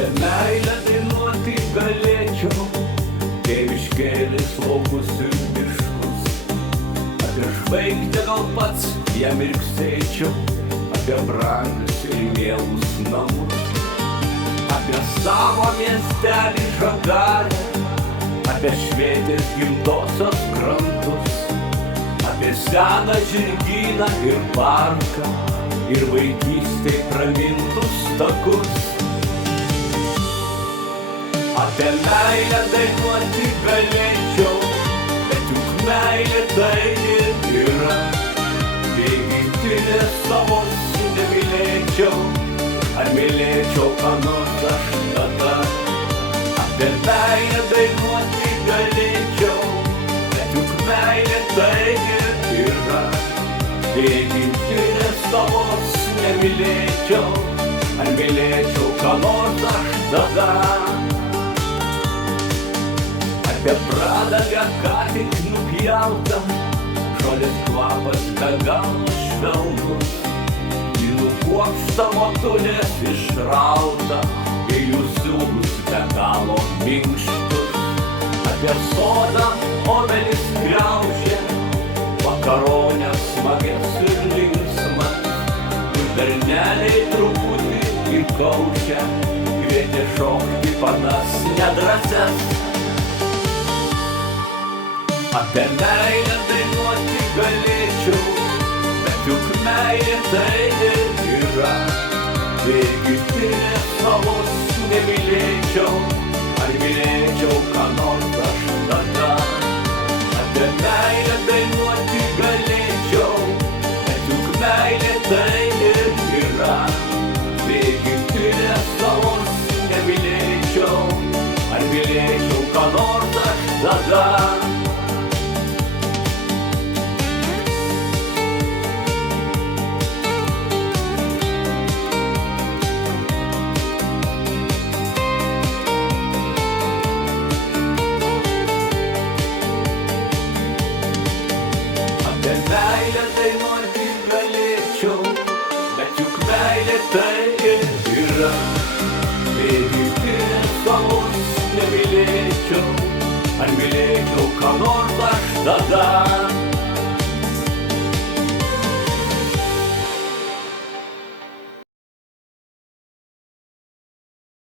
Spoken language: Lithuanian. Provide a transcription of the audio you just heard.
Apie meilę dainuoti galėčiau, tėviškėlis laukus ir miškus. Apie žvaigždę gal pats ją mirksėčiau, apie brangius ir mielus namus. Apie savo miestelį Žagarę, apie Švedijos gimtosios krantus, apie seną žirgyną ir parką, ir vaikystėj pramintus takus. Apie meilę dainuoti galėčiau, bet juk meilė tai ir yra. Jei gimtinės savo nemylėčiau, ar mylėčiau ką nors aš tada? Apie meilę dainuoti galėčiau, bet juk meilė tai ir yra. Jei gimtinės savo nemylėčiau, ar mylėčiau ką nors aš tada? Apie pradagą ką tik nupjautą, žolės kvapas be galo švelnus. Vynų kuokštą motulės išrauta, gėlių siūlus be galo minkštus. Apie sodą obelis kriaušė, makaronės smagias ir linksmas. Ir berneliai truputį įkaušę, kvietė šokti panas nedrąsias. Apie meilę dainuoti galėčiau, bet juk meilė tai ir yra. Jei gimtinės savos nemylėčiau, ar mylėčiau ką nors aš tada? Apie meilę dainuoti galėčiau, bet juk meilė tai ir yra. Jei gimtinės savos nemylėčiau, ar mylėčiau ką nors aš tada? Apie meilę dainuoti galėčiau, bet juk meilė tai ir yra. Jei gimtinės savos nemylėčiau, ar mylėčiau ką nors aš tada?